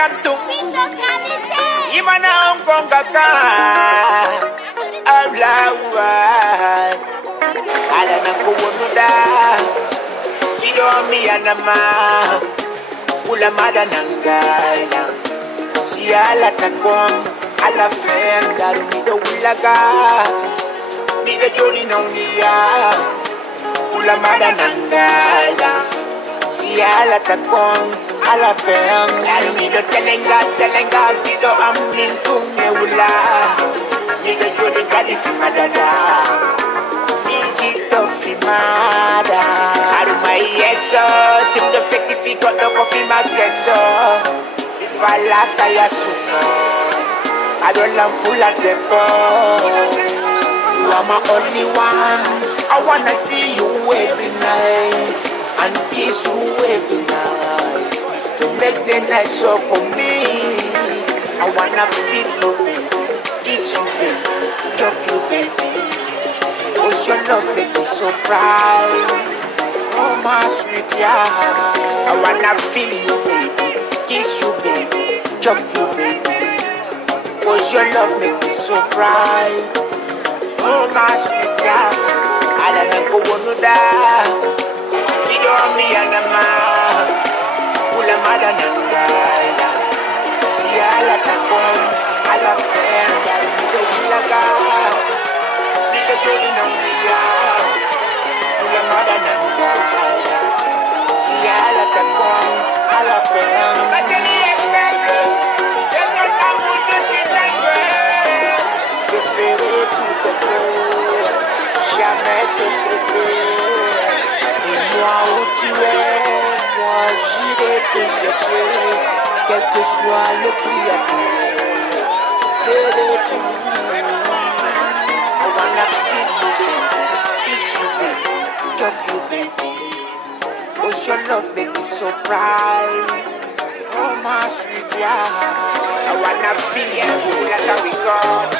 jantung Imana ongkonga ka Ablawai Ala na kuwonuda Kidomi anama Ulamada nangaya Si ala takong Ala fer daru mido ulaga Mida jodi naunia Ulamada nangaya Si ala takong Ala fer daru mido telenga Kido amin kumye ula Mida jodi kadi fimadada Mijito fimada Aruma yeso Sim de feki figo doko fimageso Ifalaka ya suno I don't love full of the ball. You are my only one. I wanna see you every night and kiss you every night to make the night so for me. I wanna feel you, baby, kiss you, baby, talk you, baby. Cause your love make me so proud. Oh my sweet yeah. I wanna feel you, baby, kiss you, baby, talk you, baby. Cause your love make me so bright. Oh my sweet yeah. Ala na kuwonuda Kido mi anama Ula mada nangaya Si ala takon Ala fer Dari mido ulaga Mido jodi nangiya Ula mada nangaya Si ala takon Ala fer Mateli efebe Préféré tout te faire, jamais te stresser. Dis-moi où tu es, moi j'irai te chercher. Quel que soit le prix à payer, ferai tout. I wanna feel you, baby, kiss you, baby, talk you, baby. Cause your love make me so proud. Oh my sweet yeah. I wanna feel you, that's how we got.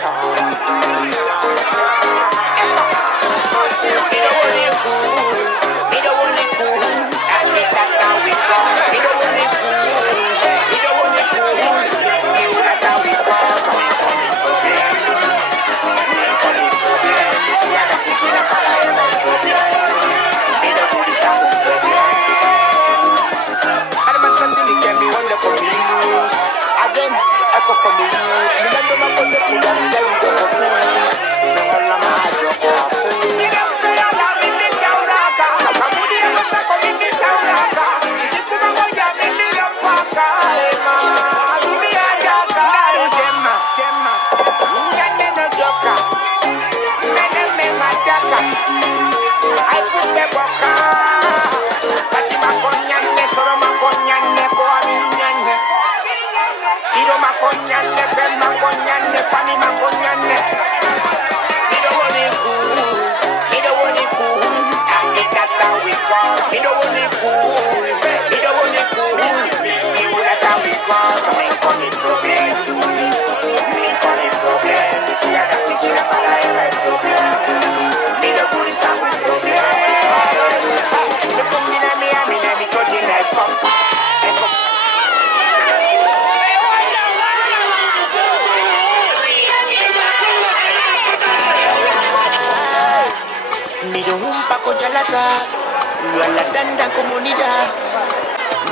La tanda comunidad,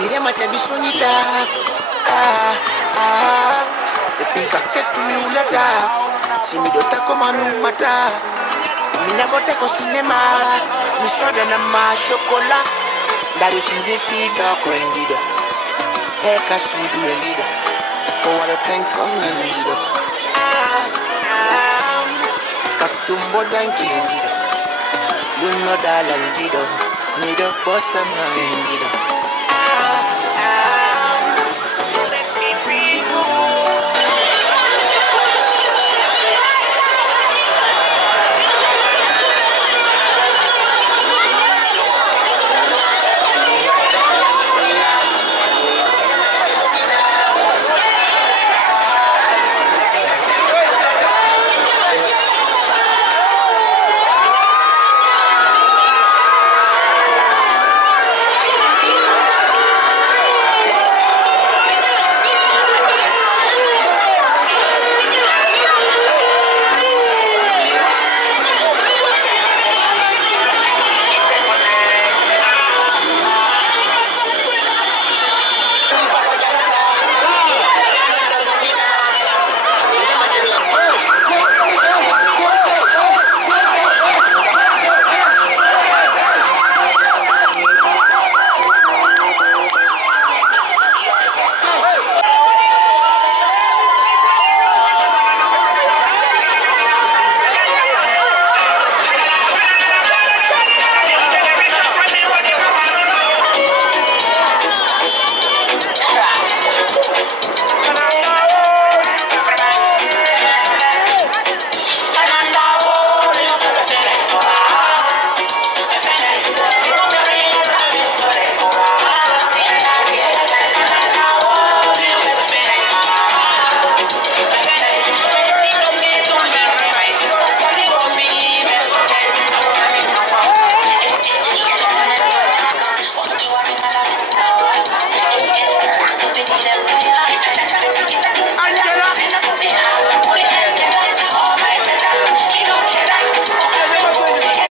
mire mate bisonita. Le pinka fetu mi ulata, si mi dota komanu mata. Mina bote ko cinema, mi soda na ma chocolat. Daru sindipi da ko endido, heka sudu endido, ko wale tenko endido. Katumbo danki endido, luno dalandido. Mido bossa mangido